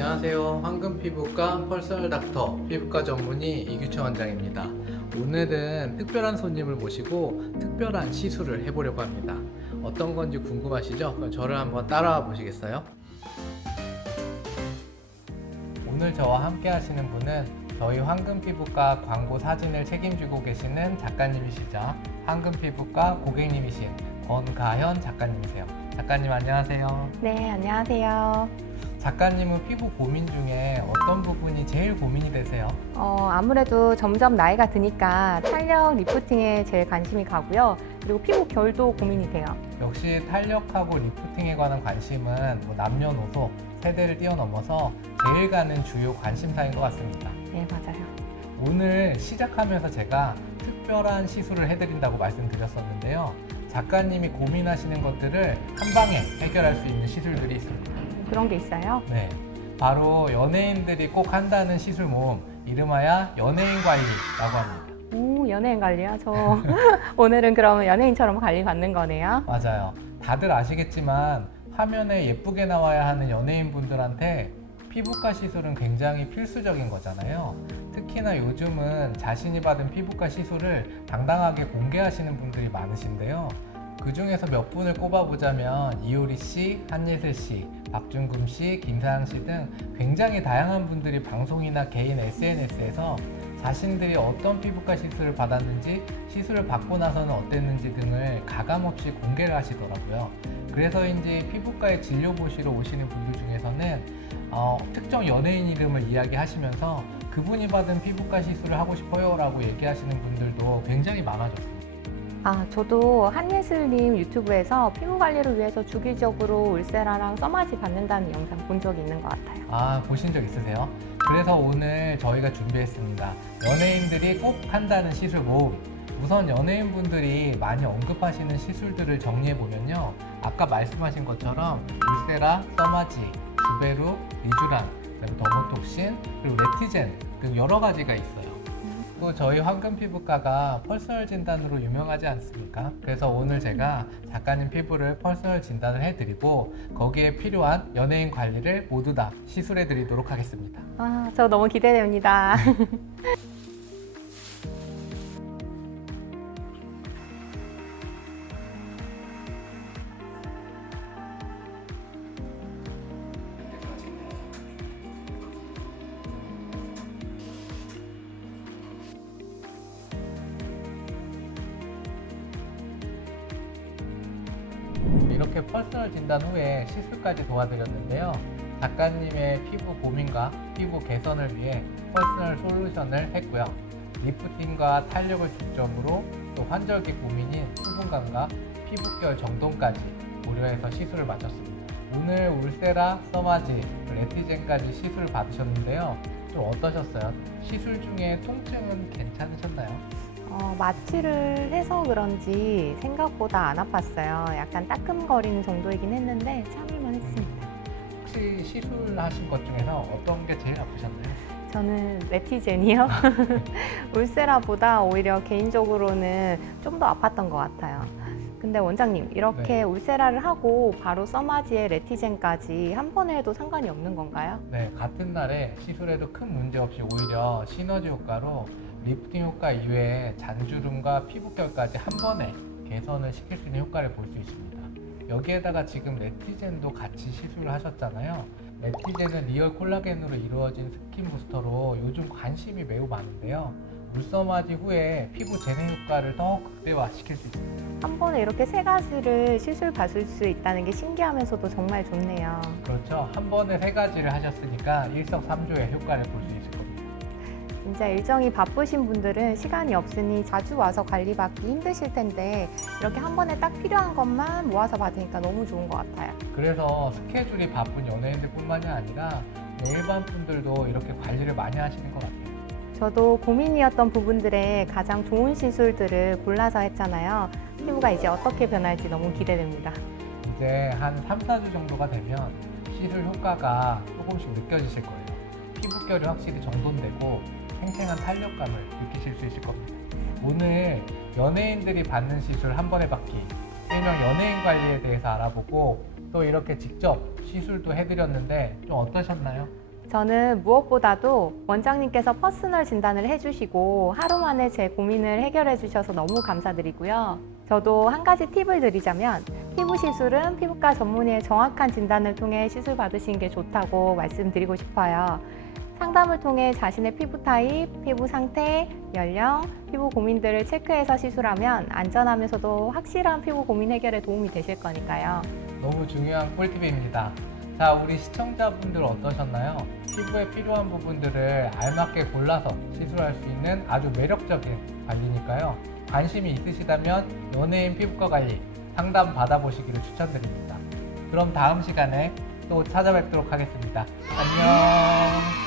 안녕하세요. 황금피부과 펄서널 닥터 피부과 전문의 이규철 원장입니다. 오늘은 특별한 손님을 모시고 특별한 시술을 해보려고 합니다. 어떤 건지 궁금하시죠? 그럼 저를 한번 따라와 보시겠어요? 오늘 저와 함께 하시는 분은 저희 황금피부과 광고 사진을 책임지고 계시는 작가님이시죠. 황금피부과 고객님이신 권가현 작가님이세요. 작가님 안녕하세요. 네, 안녕하세요. 작가님은 피부 고민 중에 어떤 부분이 제일 고민이 되세요? 어, 아무래도 점점 나이가 드니까 탄력 리프팅에 제일 관심이 가고요. 그리고 피부 결도 고민이 돼요. 역시 탄력하고 리프팅에 관한 관심은 뭐 남녀노소, 세대를 뛰어넘어서 제일 가는 주요 관심사인 것 같습니다. 네, 맞아요. 오늘 시작하면서 제가 특별한 시술을 해드린다고 말씀드렸었는데요. 작가님이 고민하시는 것들을 한 방에 해결할 수 있는 시술들이 있습니다. 그런 게 있어요. 네. 바로 연예인들이 꼭 한다는 시술 모음, 이름하여 연예인 관리라고 합니다. 오, 연예인 관리요? 저 오늘은 그러면 연예인처럼 관리 받는 거네요. 맞아요. 다들 아시겠지만 화면에 예쁘게 나와야 하는 연예인 분들한테 피부과 시술은 굉장히 필수적인 거잖아요. 특히나 요즘은 자신이 받은 피부과 시술을 당당하게 공개하시는 분들이 많으신데요. 그 중에서 몇 분을 꼽아보자면 이효리 씨, 한예슬 씨, 박준금 씨, 김사양 씨등 굉장히 다양한 분들이 방송이나 개인 SNS에서 자신들이 어떤 피부과 시술을 받았는지, 시술을 받고 나서는 어땠는지 등을 가감없이 공개를 하시더라고요. 그래서인지 피부과에 진료 보시러 오시는 분들 중에서는 어, 특정 연예인 이름을 이야기하시면서 그분이 받은 피부과 시술을 하고 싶어요 라고 얘기하시는 분들도 굉장히 많아졌습니다. 아, 저도 한예슬님 유튜브에서 피부 관리를 위해서 주기적으로 울세라랑 써마지 받는다는 영상 본 적이 있는 것 같아요. 아, 보신 적 있으세요? 그래서 오늘 저희가 준비했습니다. 연예인들이 꼭 한다는 시술 모음. 우선 연예인분들이 많이 언급하시는 시술들을 정리해 보면요. 아까 말씀하신 것처럼 울세라, 써마지, 주베루, 리쥬란, 그다음에 더모톡신, 그리고 레티젠 등 여러 가지가 있어요. 또 저희 황금 피부과가 펄스널 진단으로 유명하지 않습니까? 그래서 오늘 제가 작가님 피부를 펄스널 진단을 해드리고 거기에 필요한 연예인 관리를 모두 다 시술해드리도록 하겠습니다. 아, 저 너무 기대됩니다. 이렇게 펄스널 진단 후에 시술까지 도와드렸는데요. 작가님의 피부 고민과 피부 개선을 위해 펄스널 솔루션을 했고요. 리프팅과 탄력을 중점으로 또 환절기 고민인 수분감과 피부결 정돈까지 고려해서 시술을 마쳤습니다. 오늘 울세라, 써마지, 레티젠까지 시술을 받으셨는데요. 좀 어떠셨어요? 시술 중에 통증은 괜찮으셨나요? 어, 마취를 해서 그런지 생각보다 안 아팠어요. 약간 따끔거리는 정도이긴 했는데 참을만 했습니다. 혹시 시술하신 것 중에서 어떤 게 제일 아프셨나요? 저는 레티젠이요. 울세라보다 오히려 개인적으로는 좀 더 아팠던 것 같아요. 근데 원장님, 이렇게 네. 울세라를 하고 바로 써마지에 레티젠까지 한 번에 해도 상관이 없는 건가요? 네, 같은 날에 시술에도 큰 문제 없이 오히려 시너지 효과로 리프팅 효과 이외에 잔주름과 피부결까지 한 번에 개선을 시킬 수 있는 효과를 볼 수 있습니다. 여기에다가 지금 레티젠도 같이 시술을 하셨잖아요. 레티젠은 리얼 콜라겐으로 이루어진 스킨 부스터로 요즘 관심이 매우 많은데요. 물서마지 후에 피부 재생 효과를 더 극대화 시킬 수 있습니다. 한 번에 이렇게 세 가지를 시술 받을 수 있다는 게 신기하면서도 정말 좋네요. 그렇죠. 한 번에 세 가지를 하셨으니까 일석삼조의 효과를 볼 수 있을 겁니다. 진짜 일정이 바쁘신 분들은 시간이 없으니 자주 와서 관리받기 힘드실 텐데 이렇게 한 번에 딱 필요한 것만 모아서 받으니까 너무 좋은 것 같아요. 그래서 스케줄이 바쁜 연예인들뿐만이 아니라 일반 분들도 이렇게 관리를 많이 하시는 것 같아요. 저도 고민이었던 부분들에 가장 좋은 시술들을 골라서 했잖아요. 피부가 이제 어떻게 변할지 너무 기대됩니다. 이제 한 3, 4주 정도가 되면 시술 효과가 조금씩 느껴지실 거예요. 피부결이 확실히 정돈되고 탱탱한 탄력감을 느끼실 수 있을 겁니다. 오늘 연예인들이 받는 시술 한 번에 받기, 일명 연예인 관리에 대해서 알아보고 또 이렇게 직접 시술도 해드렸는데 좀 어떠셨나요? 저는 무엇보다도 원장님께서 퍼스널 진단을 해주시고 하루 만에 제 고민을 해결해 주셔서 너무 감사드리고요. 저도 한 가지 팁을 드리자면 피부 시술은 피부과 전문의의 정확한 진단을 통해 시술 받으시는 게 좋다고 말씀드리고 싶어요. 상담을 통해 자신의 피부 타입, 피부 상태, 연령, 피부 고민들을 체크해서 시술하면 안전하면서도 확실한 피부 고민 해결에 도움이 되실 거니까요. 너무 중요한 꿀팁입니다. 자, 우리 시청자분들 어떠셨나요? 피부에 필요한 부분들을 알맞게 골라서 시술할 수 있는 아주 매력적인 관리니까요. 관심이 있으시다면 연예인 피부과 관리 상담 받아보시기를 추천드립니다. 그럼 다음 시간에 또 찾아뵙도록 하겠습니다. 안녕.